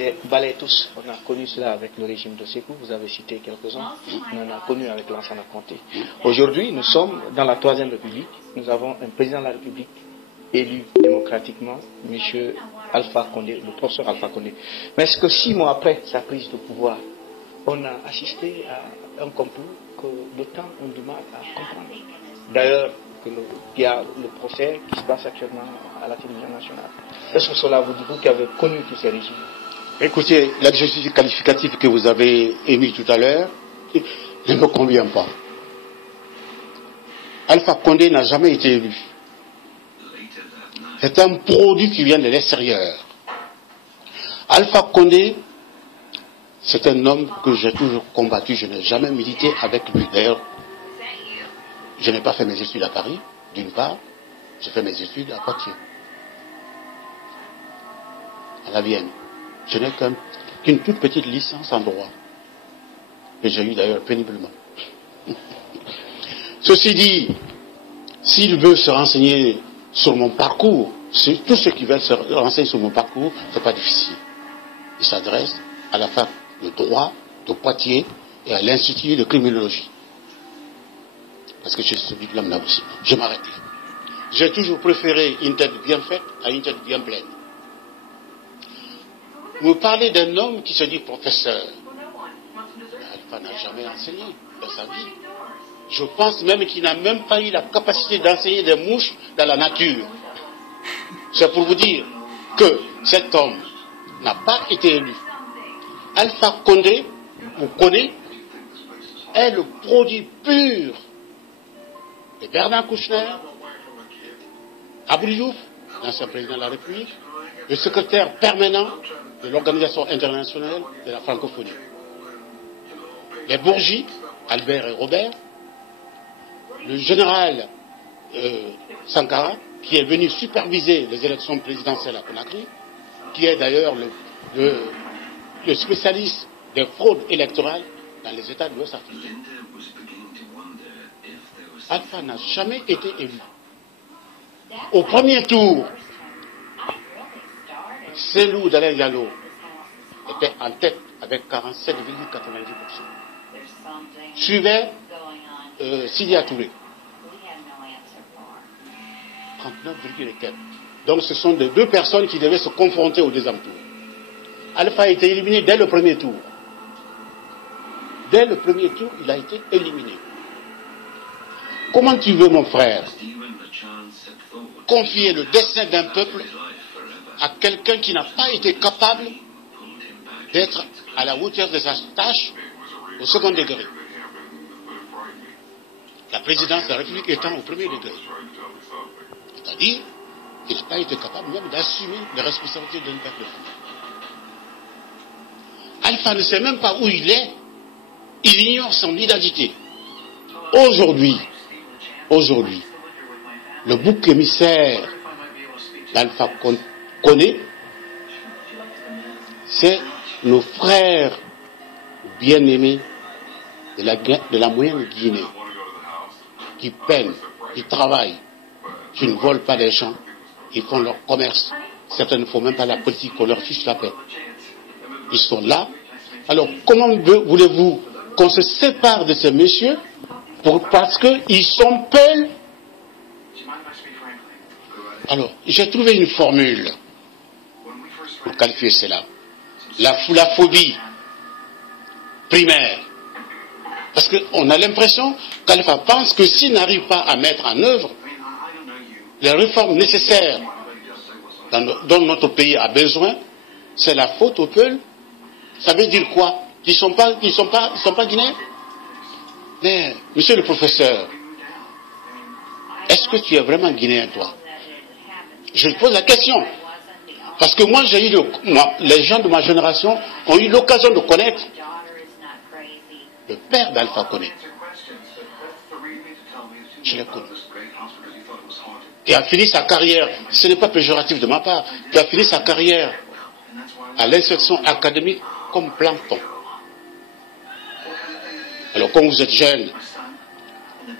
les balayent tous. On a connu cela avec le régime de Sékou, vous avez cité quelques-uns. On en a connu avec Lansana Conté. Aujourd'hui, nous sommes dans la Troisième République. Nous avons un président de la République élu démocratiquement, M. Alpha Condé, le professeur Alpha Condé. Mais est-ce que 6 mois après sa prise de pouvoir, on a assisté à un complot que d'autant ont du mal à comprendre? D'ailleurs, il y a le procès qui se passe actuellement à la télévision nationale. Est-ce que cela vous dit, vous qui avez connu tous ces régimes? Écoutez, l'adjectif qualificatif que vous avez émis tout à l'heure ne me convient pas. Alpha Condé n'a jamais été élu. C'est un produit qui vient de l'extérieur. Alpha Condé, c'est un homme que j'ai toujours combattu. Je n'ai jamais milité avec lui. D'ailleurs, je n'ai pas fait mes études à Paris, d'une part. J'ai fait mes études à Poitiers, à la Vienne. Je n'ai qu'une toute petite licence en droit, que j'ai eu d'ailleurs péniblement. Ceci dit, s'il veut se renseigner sur mon parcours, tous ceux qui veulent se renseigner sur mon parcours, c'est pas difficile. Il s'adresse à la fac de droit de Poitiers et à l'Institut de criminologie. Parce que j'ai ce diplôme-là aussi. Je m'arrête là. J'ai toujours préféré une tête bien faite à une tête bien pleine. Vous parlez d'un homme qui se dit professeur. Alpha n'a jamais enseigné dans sa vie. Je pense même qu'il n'a même pas eu la capacité d'enseigner des mouches dans la nature. C'est pour vous dire que cet homme n'a pas été élu. Alpha Condé, vous connaissez, est le produit pur de Bernard Kouchner, Abdou Diouf, l'ancien président de la République, le secrétaire permanent de l'Organisation internationale de la francophonie. Les Bourgi, Albert et Robert, le général Sankara, qui est venu superviser les élections présidentielles à Conakry, qui est d'ailleurs le spécialiste des fraudes électorales dans les États de l'Ouest africain. Alpha n'a jamais été élu. Au premier tour, Cellou Dalein Diallo était en tête avec 47,90%. Suivait Sidia Touré, 39,4%. Donc ce sont les deux personnes qui devaient se confronter au deuxième tour. Alpha a été éliminé dès le premier tour. Dès le premier tour, il a été éliminé. Comment tu veux, mon frère, confier le destin d'un peuple à quelqu'un qui n'a pas été capable d'être à la hauteur de sa tâche au second degré? La présidence de la République étant au premier degré. C'est-à-dire qu'il n'a pas été capable même d'assumer les responsabilités d'un peuple. Alpha ne sait même pas où il est. Il ignore son identité. Aujourd'hui, le bouc émissaire d'Alpha Condé, c'est nos frères bien-aimés de la moyenne Guinée, qui peinent, qui travaillent, qui ne volent pas des gens, ils font leur commerce. Certains ne font même pas la politique, qu'on leur fiche la paix. Ils sont là. Alors, comment voulez-vous qu'on se sépare de ces messieurs parce qu'ils sont peuls? Alors, j'ai trouvé une formule pour qualifier cela. La phobie primaire. Parce qu'on a l'impression qu'Alpha pense que s'il n'arrive pas à mettre en œuvre les réformes nécessaires dont notre pays a besoin, c'est la faute aux Peuls. Ça veut dire quoi? Ils sont pas guinéens? Mais, monsieur le professeur, est-ce que tu es vraiment guinéen, toi? Je te pose la question. Parce que moi, les gens de ma génération ont eu l'occasion de connaître le père d'Alpha Condé. Je l'ai connu. Il a fini sa carrière, ce n'est pas péjoratif de ma part, il a fini sa carrière à l'inspection académique comme plancton. Alors, quand vous êtes jeune,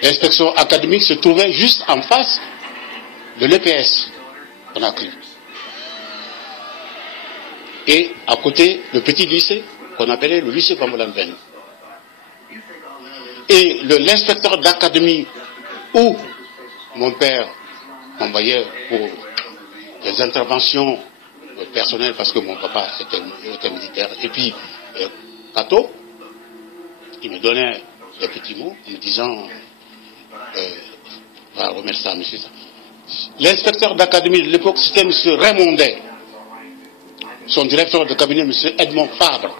l'inspection académique se trouvait juste en face de l'EPS. On a cru. et à côté le petit lycée qu'on appelait le lycée Pambolanven. Et l'inspecteur d'académie où mon père m'envoyait pour des interventions personnelles parce que mon papa était militaire. Et puis, Kato, il me donnait des petits mots en me disant on va remettre ça à monsieur ça. L'inspecteur d'académie de l'époque, c'était M. Raymondet. Son directeur de cabinet, M. Edmond Fabre.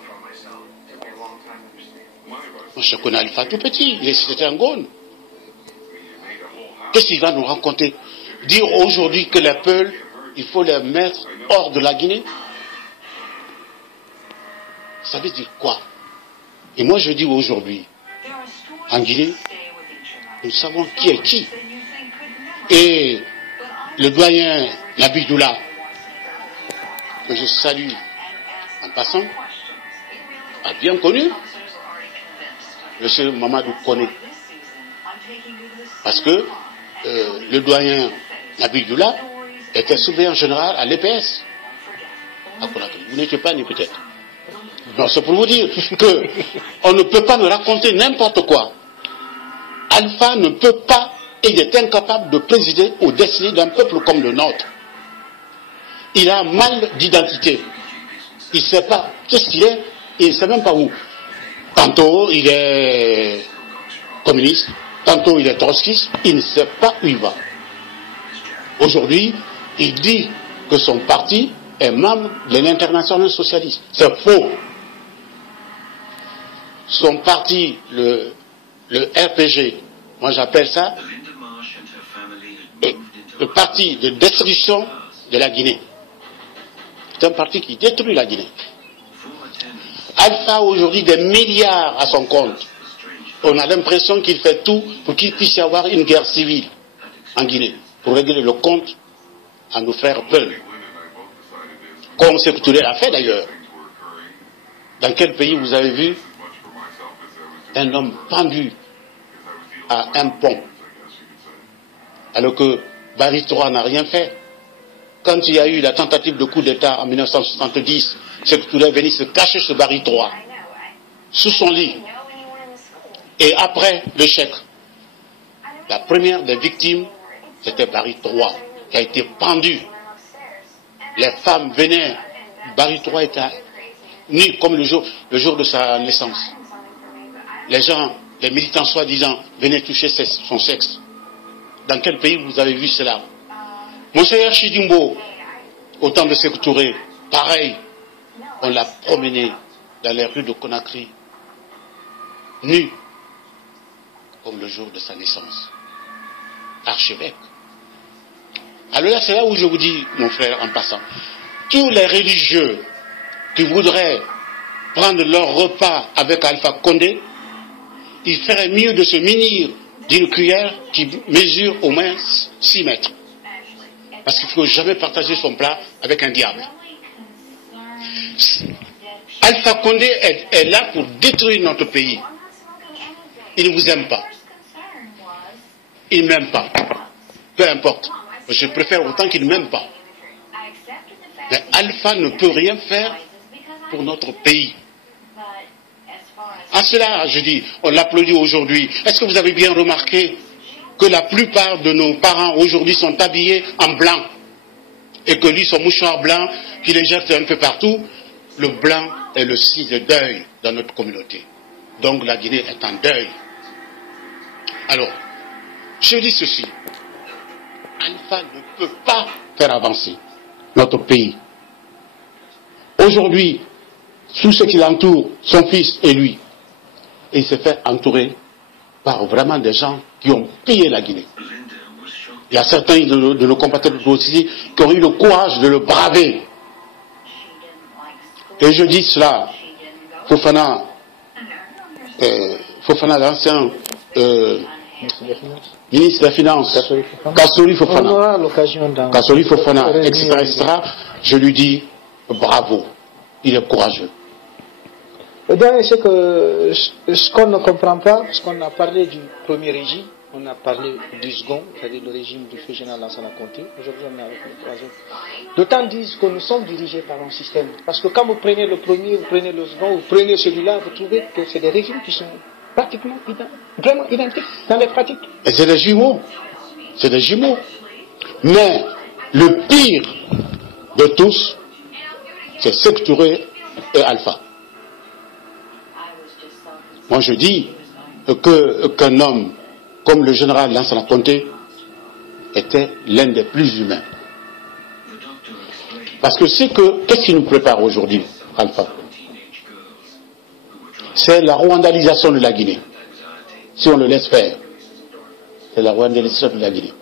Moi, je connais Alpha tout petit, c'était un gone. Qu'est-ce qu'il va nous raconter? Dire aujourd'hui que les Peuls, il faut les mettre hors de la Guinée? Ça veut dire quoi? Et moi, je dis aujourd'hui, en Guinée, nous savons qui est qui. Et le doyen Nabidoula, que je salue en passant, a bien connu M. Mamadou Koné. Parce que le doyen Nabidoula était surveillant général à l'EPS. Vous n'étiez pas né peut-être. Non, c'est pour vous dire qu'on ne peut pas me raconter n'importe quoi. Alpha ne peut pas et il est incapable de présider aux destinées d'un peuple comme le nôtre. Il a mal d'identité. Il ne sait pas qu'est-ce qu'il est et il ne sait même pas où. Tantôt il est communiste, tantôt il est trotskiste, il ne sait pas où il va. Aujourd'hui, il dit que son parti est membre de l'Internationale socialiste. C'est faux. Son parti, le RPG, moi j'appelle ça le parti de destruction de la Guinée. C'est un parti qui détruit la Guinée. Alpha aujourd'hui des milliards à son compte. On a l'impression qu'il fait tout pour qu'il puisse y avoir une guerre civile en Guinée, pour régler le compte à nos frères Peuls. Comme Sékou Touré l'a fait d'ailleurs. Dans quel pays vous avez vu un homme pendu à un pont, alors que Barry III n'a rien fait? Quand il y a eu la tentative de coup d'État en 1970, Sékou Touré est venu se cacher sur Barry III, sous son lit. Et après l'échec, la première des victimes, c'était Barry III, qui a été pendu. Les femmes venaient, Barry III était nu comme le jour de sa naissance. Les gens, les militants soi-disant, venaient toucher son sexe. Dans quel pays vous avez vu cela? Monsieur Chidimbo, au temps de Sékou Touré, pareil, on l'a promené dans les rues de Conakry, nu, comme le jour de sa naissance. Archevêque. Alors là, c'est là où je vous dis, mon frère, en passant, tous les religieux qui voudraient prendre leur repas avec Alpha Condé, il ferait mieux de se munir d'une cuillère qui mesure au moins 6 mètres. Parce qu'il ne faut jamais partager son plat avec un diable. Alpha Condé est là pour détruire notre pays. Il ne vous aime pas. Il ne m'aime pas. Peu importe. Je préfère autant qu'il ne m'aime pas. Mais Alpha ne peut rien faire pour notre pays. À cela, je dis, on l'applaudit aujourd'hui. Est-ce que vous avez bien remarqué que la plupart de nos parents aujourd'hui sont habillés en blanc et que lui, son mouchoir blanc, qu'il éjecte un peu partout, le blanc est le signe de deuil dans notre communauté. Donc la Guinée est en deuil. Alors, je dis ceci. Alpha ne peut pas faire avancer notre pays. Aujourd'hui, tout ce qui l'entoure, son fils et lui, il s'est fait entourer par vraiment des gens qui ont pillé la Guinée. Il y a certains de nos compatriotes aussi qui ont eu le courage de le braver. Et je dis cela, Fofana, l'ancien ministre des Finances, Kassori Fofana, etc., je lui dis bravo, il est courageux. Le dernier, c'est que ce qu'on ne comprend pas, parce qu'on a parlé du premier régime, on a parlé du second, c'est-à-dire le régime du feu général Lansana Conté. Aujourd'hui, on est avec le troisième. D'autant disent que nous sommes dirigés par un système. Parce que quand vous prenez le premier, vous prenez le second, vous prenez celui-là, vous trouvez que c'est des régimes qui sont pratiquement vraiment identiques dans les pratiques. Et c'est des jumeaux. C'est des jumeaux. Mais le pire de tous, c'est Sékou Touré et Alpha. Moi je dis qu'un homme comme le général Lansana Conté était l'un des plus humains. Parce que qu'est-ce qui nous prépare aujourd'hui, Alpha? C'est la rwandalisation de la Guinée. Si on le laisse faire, c'est la rwandalisation de la Guinée.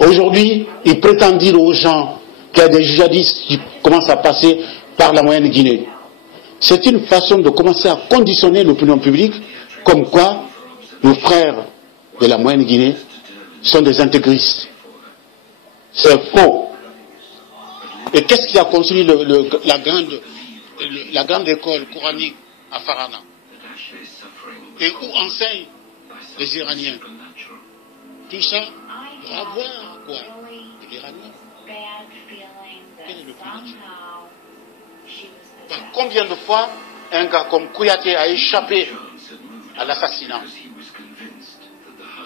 Aujourd'hui, il prétend dire aux gens qu'il y a des djihadistes qui commencent à passer par la moyenne Guinée. C'est une façon de commencer à conditionner l'opinion publique comme quoi nos frères de la moyenne Guinée sont des intégristes. C'est faux. Et qu'est-ce qui a construit la grande école coranique à Farana? Et où enseignent les Iraniens? Tout ça doit avoir quoi? De l'Iranien. Quel est le but? Combien de fois un gars comme Kouyaté a échappé à l'assassinat?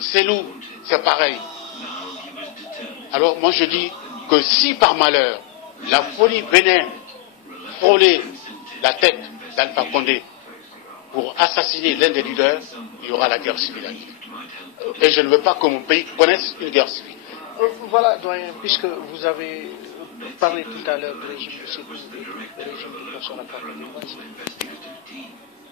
Selou, c'est pareil. Alors moi je dis que si par malheur la folie venait frôler la tête d'Alpha Condé pour assassiner l'un des leaders, il y aura la guerre civile à Guinée. Et je ne veux pas que mon pays connaisse une guerre civile. Voilà, doyen, puisque vous avez parlé tout à l'heure du régime de Sékou, du régime de Lansana Conté.